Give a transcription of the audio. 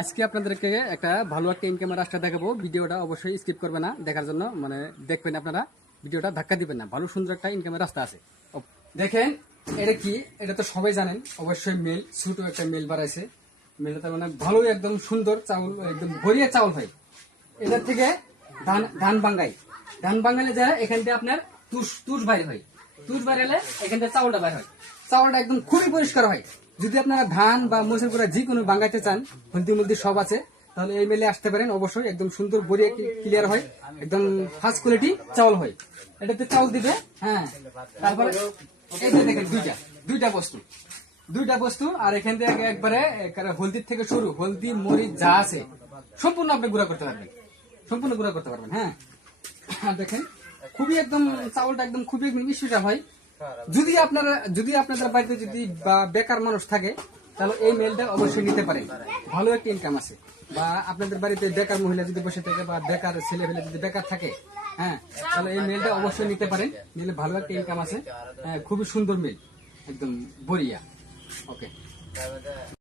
আজকে আপনাদেরকে একটা ভালো একটা ইনকামের রাস্তা দেখাবো। ভিডিওটা অবশ্যই স্কিপ করবে না, দেখার জন্য মানে দেখবেন আপনারা, ভিডিওটা ধাক্কা দিবেন না। ভালো সুন্দর একটা ইনকামের রাস্তা আছে। দেখেন এটা কি, এটা তো সবাই জানেন অবশ্যই। মেল ছোট একটা মেল বাড়াইছে। মেলটা মানে ভালোই একদম সুন্দর চাউল, একদম ভরিয়া চাউল হয়। এটার থেকে ধান ধান বাঙ্গাই, ধান বাঙ্গালে যায় এখান থেকে আপনার তুষ তুষ বাইর হয়। তুষ বাইরেলে এখান থেকে চাউলটা বাইর হয়। চাউলটা একদম খুবই পরিষ্কার হয়। যদি আপনারা ধান বা মসুর করে যে কোনো বাঙ্গাইতে চান, হলদি মলদি সব আছে, তাহলে এই মেলে আসতে পারেন। অবশ্যই একদম সুন্দর বড়িয়া ক্লিয়ার হয়, একদম ফার্স্ট কোয়ালিটি চাউল হয়। এটাতে চাউল দিবে। হ্যাঁ, তারপরে এই যে দেখেন দুইটা বস্তু আর এখান থেকে একবারে হলদির থেকে শুরু, হলদি মরিচ যা আছে সম্পূর্ণ আপনি গুঁড়া করতে পারবেন, সম্পূর্ণ গুঁড়া করতে পারবেন। হ্যাঁ, আর দেখেন খুবই একদম চাউলটা একদম খুবই মিষ্টিটা হয়। যদি আপনাদের বাড়িতে যদি বা বেকার মানুষ থাকে, তাহলে এই মেলটা অবশ্যই নিতে পারেন। ভালো একটা ইনকাম আছে। বা আপনাদের বাড়িতে বেকার মহিলা যদি বসে থাকে বা বেকার ছেলে ফেলে যদি বেকার থাকে, হ্যাঁ, তাহলে এই মেলটা অবশ্যই নিতে পারেন। নিলে ভালো একটা ইনকাম আছে। হ্যাঁ, খুবই সুন্দর মেল, একদম বড়িয়া। ওকে।